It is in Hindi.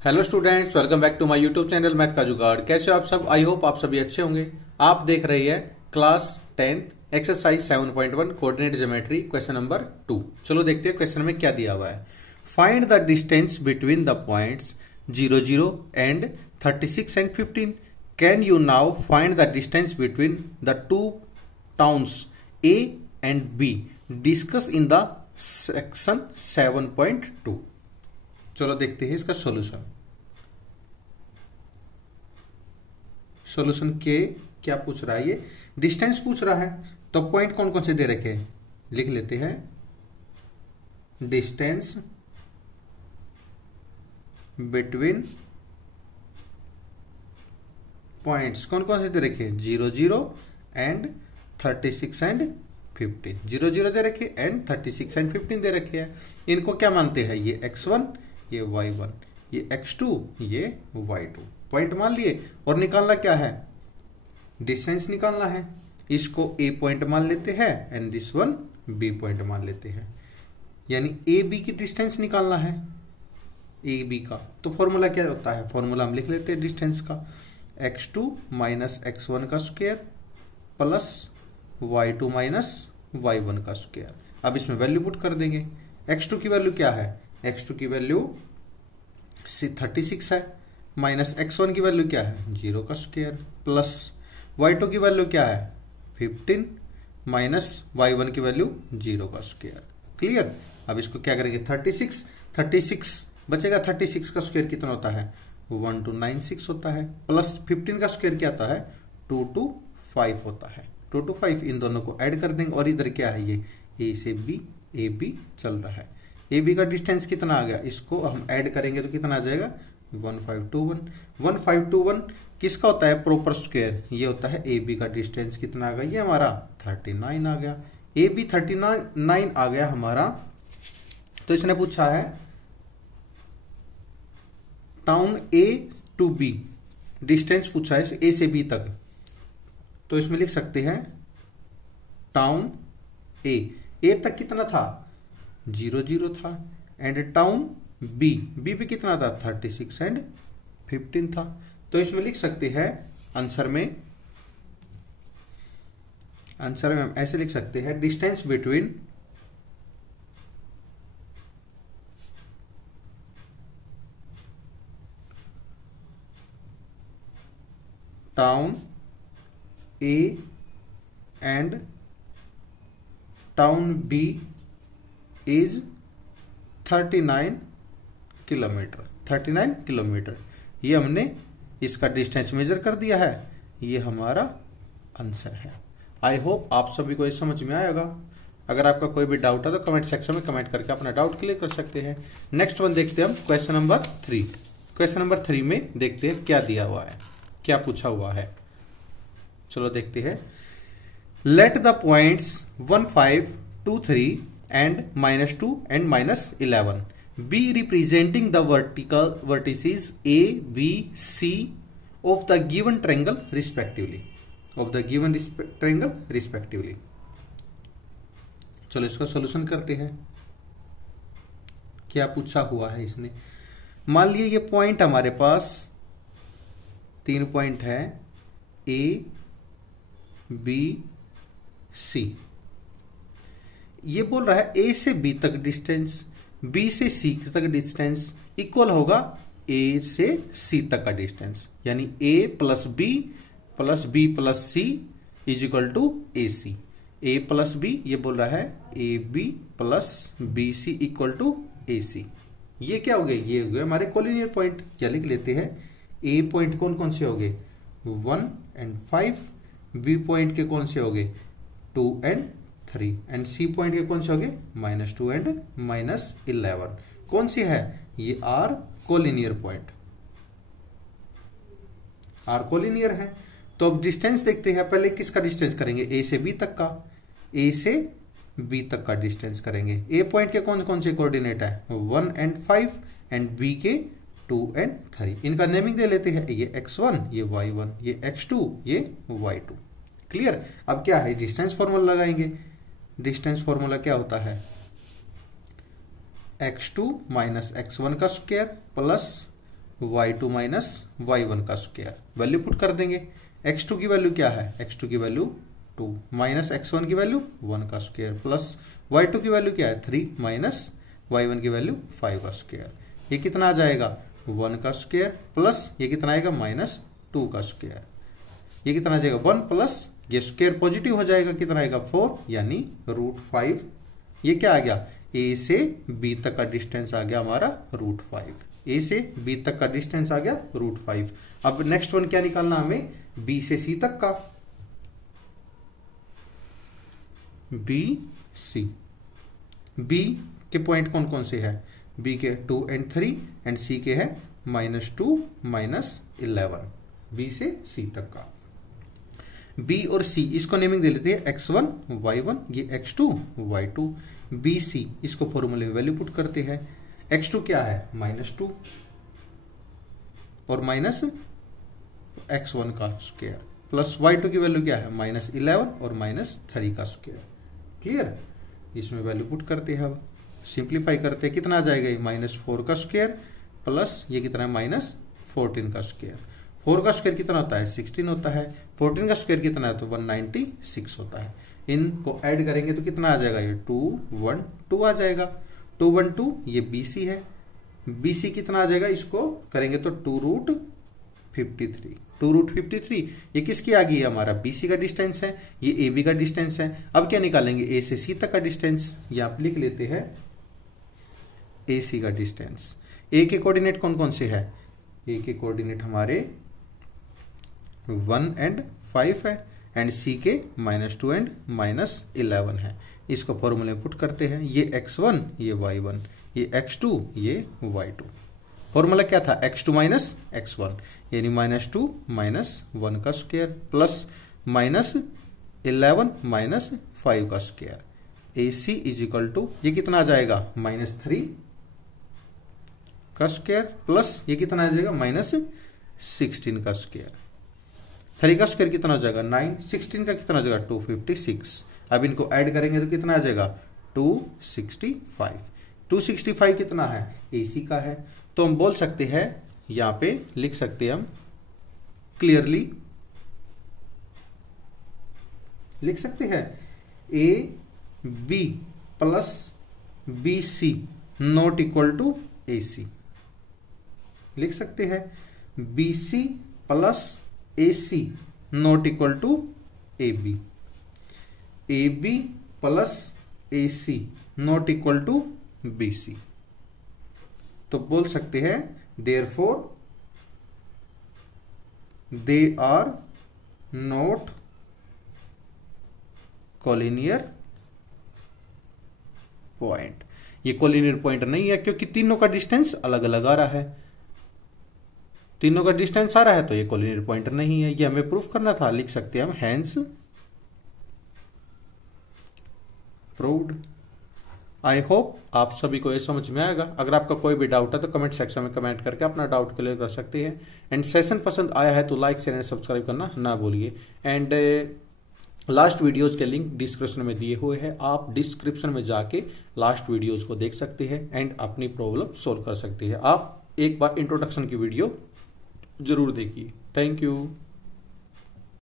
Hello students, welcome back to my YouTube channel math का जुगाड़। कैसे हो आप सब? आई होप आप सभी अच्छे होंगे। आप देख रही है class 10th exercise 7.1 coordinate geometry question number 2। चलो देखते हैं क्वेश्चन में क्या दिया हुआ है। Find the distance between the points 0 0 and 36 and 15। Can you now find the distance between the two towns A and be discuss in the section 7.2। चलो देखते हैं इसका सॉल्यूशन। सॉल्यूशन के क्या पूछ रहा है? ये डिस्टेंस पूछ रहा है। तो पॉइंट कौन कौन से दे रखे हैं, लिख लेते हैं। डिस्टेंस बिटवीन पॉइंट्स कौन कौन से दे रखे हैं? 0 0 एंड 36 एंड 15। 0 0 दे रखे एंड 36 एंड 15 दे रखे हैं। इनको क्या मानते हैं? ये x1, ये y1, ये x2, ये y2। पॉइंट मान लिए और निकालना क्या है? डिस्टेंस निकालना है। इसको a पॉइंट मान लेते हैं and this one b point मान लेते हैं। यानी ए बी की डिस्टेंस निकालना है, ए बी का। तो फॉर्मूला क्या होता है? फॉर्मूला हम लिख लेते हैं डिस्टेंस का। x2 माइनस x1 का square plus y2 minus y1 का स्क्वायर। अब इसमें वैल्यू पुट कर देंगे। x2 की वैल्यू क्या है? x2 की वैल्यू 36 है, माइनस x1 की वैल्यू क्या है? 0 का स्क्वायर, प्लस y2 की वैल्यू क्या है? 15, माइनस y1 की वैल्यू 0 का स्क्वायर। क्लियर? अब इसको क्या करेंगे? 36 बचेगा। 36 का स्क्वायर कितना होता है? 1296 होता है, प्लस 15 का स्क्वायर क्या आता है? 225 होता है। 225 इन दोनों को ऐड कर देंगे और इधर क्या है? ये ए से बी, ए बी चल रहा है। ए बी का डिस्टेंस कितना आ गया? इसको हम ऐड करेंगे तो कितना आ जाएगा? 1521। 1521 किसका होता है? Proper square. ये होता है ए बी का डिस्टेंस। कितना आ गया? ये हमारा 39 आ गया। ए बी 39 आ गया हमारा। तो इसने पूछा है town A to B distance पूछा है ए से बी तक। तो इसमें लिख सकते हैं टाउन ए तक कितना था? 0 0 था। एंड टाउन बी पे कितना था? 36 एंड 15 था। तो इसमें लिख सकते हैं आंसर में हम ऐसे लिख सकते हैं distance between town A and town B is 39 kilometre. 39 kilometre ये हमने इसका डिस्टेंस मेजर कर दिया है। ये हमारा आंसर है। आई होप आप सभी को ये समझ में आएगा। अगर आपका कोई भी डाउट है तो कमेंट सेक्शन में कमेंट करके अपना डाउट क्लियर कर सकते हैं। नेक्स्ट वन देखते हैं हम क्वेश्चन नंबर 3। क्वेश्चन नंबर 3 में देखते हैं क्या दिया हुआ है, क्या पूछा हुआ है। चलो देखते हैं। Let the points 1 5 2 3 and -2 and -11 be representing the vertices A, B, C of the given triangle respectively. चलो इसका सॉल्यूशन करते हैं। क्या पूछा हुआ है इसने? मान लिए ये पॉइंट हमारे पास 3 पॉइंट है, A, B, C। ये बोल रहा है ए से बी तक डिस्टेंस, बी से सी तक डिस्टेंस इक्वल होगा ए से सी तक का डिस्टेंस। यानी A plus B plus C is equal to A C. A plus B ये बोल रहा है A B plus B C equal to A C. ये क्या हो गए? ये हो गए हमारे कोलिनियर पॉइंट। क्या लिख लेते हैं? ए पॉइंट कौन कौन से हो गए? 1 and 5। बी पॉइंट के कौन से हो गए? 2 and 3। एंड सी पॉइंट के कौन से हो गए? -2 एंड -11। कौन सी है? ये are collinear point, are collinear है। तो अब डिस्टेंस देखते हैं। पहले किसका डिस्टेंस करेंगे? ए से बी तक का। ए से बी तक का डिस्टेंस करेंगे। ए पॉइंट के कौन कौन से कोऑर्डिनेट है? 1 and 5 एंड बी के 2 and 3। इनका नेमिंग दे लेते हैं। ये x1, ये y1, ये x2, ये y2। क्लियर? अब क्या है? डिस्टेंस फॉर्मूला लगाएंगे। डिस्टेंस फॉर्मूला क्या होता है? x2 माइनस x1 का square plus y2 minus y1 का स्क्वायर। वैल्यू पुट कर देंगे। x2 की वैल्यू क्या है, x2 की वैल्यू 2 माइनस x1 की वैल्यू 1 का स्क्वायर प्लस y2 की वैल्यू क्या है 3 माइनस y1 की वैल्यू 5 का स्क्वायर। ये कितना आ जाएगा 1 का स्क्वायर प्लस ये कितना आएगा माइनस 2 का स्क्वायर। ये कितना आ जाएगा 1 प्लस ये स्क्वायर पॉजिटिव हो जाएगा, कितना आएगा 4 यानी √5। ये क्या आ गया a से b तक का डिस्टेंस आ गया हमारा √5। a से b तक का डिस्टेंस आ गया √5। अब नेक्स्ट वन क्या निकालना हमें, b से c तक का। b c b के पॉइंट कौन कौन से है, b के 2 and 3 एंड c के है -2 -11। b से c तक का b और c इसको नेमिंग दे लेते हैं x1 y1, ये x2 y2। bc इसको फॉर्मूले में वैल्यू पुट करते हैं। x2 क्या है -2 और माइनस x1 का स्क्वायर प्लस y2 की वैल्यू क्या है -11 और -3 का स्क्वायर। क्लियर, इसमें वैल्यू पुट करते हैं। अब सिंप्लीफाई करते हैं, कितना आ जाएगा ये -4 का स्क्वायर प्लस ये कितना है -14 का स्क्वायर। 4 का स्क्वायर कितना होता है 16 होता है, 14 का स्क्वायर कितना है तो 196 होता है। इनको ऐड करेंगे तो कितना आ जाएगा ये 212 आ जाएगा। 212 ये BC है, BC कितना आ जाएगा, इसको करेंगे तो 2√53। 2√53 ये किसकी आ गई है, हमारा BC का डिस्टेंस है, ये AB का डिस्टेंस है। अब क्या निकालेंगे A से C तक का डिस्टेंस, ये आप लिख लेते हैं AC का डिस्टेंस। A के कोऑर्डिनेट कौन कौन से है, A के कोऑर्डिनेट हमारे 1 and 5 है एंड C के -2 and -11 है। इसको फॉर्मूले पुट करते हैं, ये x1 ये y1 ये x2 ये y2। फॉर्मूला क्या था x2 माइनस x1 यानी -2 -1 का स्क्वायर प्लस -11 -5 का square. AC is equal to ये कितना आ जाएगा -3 का स्क्वायर प्लस ये कितना आ जाएगा -16 का स्क्वायर। 3 का स्क्वायर कितना हो जाएगा 9, 16 का कितना हो जाएगा 256। अब इनको ऐड करेंगे तो कितना आ जाएगा 265। 265 कितना है AC का है, तो हम बोल सकते हैं यहां पे लिख सकते हैं हम क्लियरली लिख सकते हैं AB plus BC not equal to AC। लिख सकते हैं BC plus AC not equal to AB। AB plus AC not equal to BC। तो बोल सकते हैं therefore they are not collinear point. ये कोलिनियर पॉइंट नहीं है क्योंकि तीनों का डिस्टेंस अलग अलग आ रहा है, तीनों का डिस्टेंस आ रहा है तो ये कोलिनियर पॉइंट नहीं है। ये हमें प्रूफ करना था, लिख सकते हैं हम हैंस प्रूव्ड। आई होप आप सभी को ये समझ में आएगा। अगर आपका कोई भी डाउट है तो कमेंट सेक्शन में कमेंट करके अपना डाउट क्लियर कर सकते हैं। एंड सेशन पसंद आया है तो लाइक शेयर एंड सब्सक्राइब करना ना भूलिए। एंड लास्ट वीडियोज के लिंक डिस्क्रिप्शन में दिए हुए हैं, आप डिस्क्रिप्शन में जाके लास्ट वीडियोज को देख सकते हैं एंड अपनी प्रॉब्लम सोल्व कर सकते हैं। आप एक बार इंट्रोडक्शन की वीडियो जरूर देखिए। Thank you.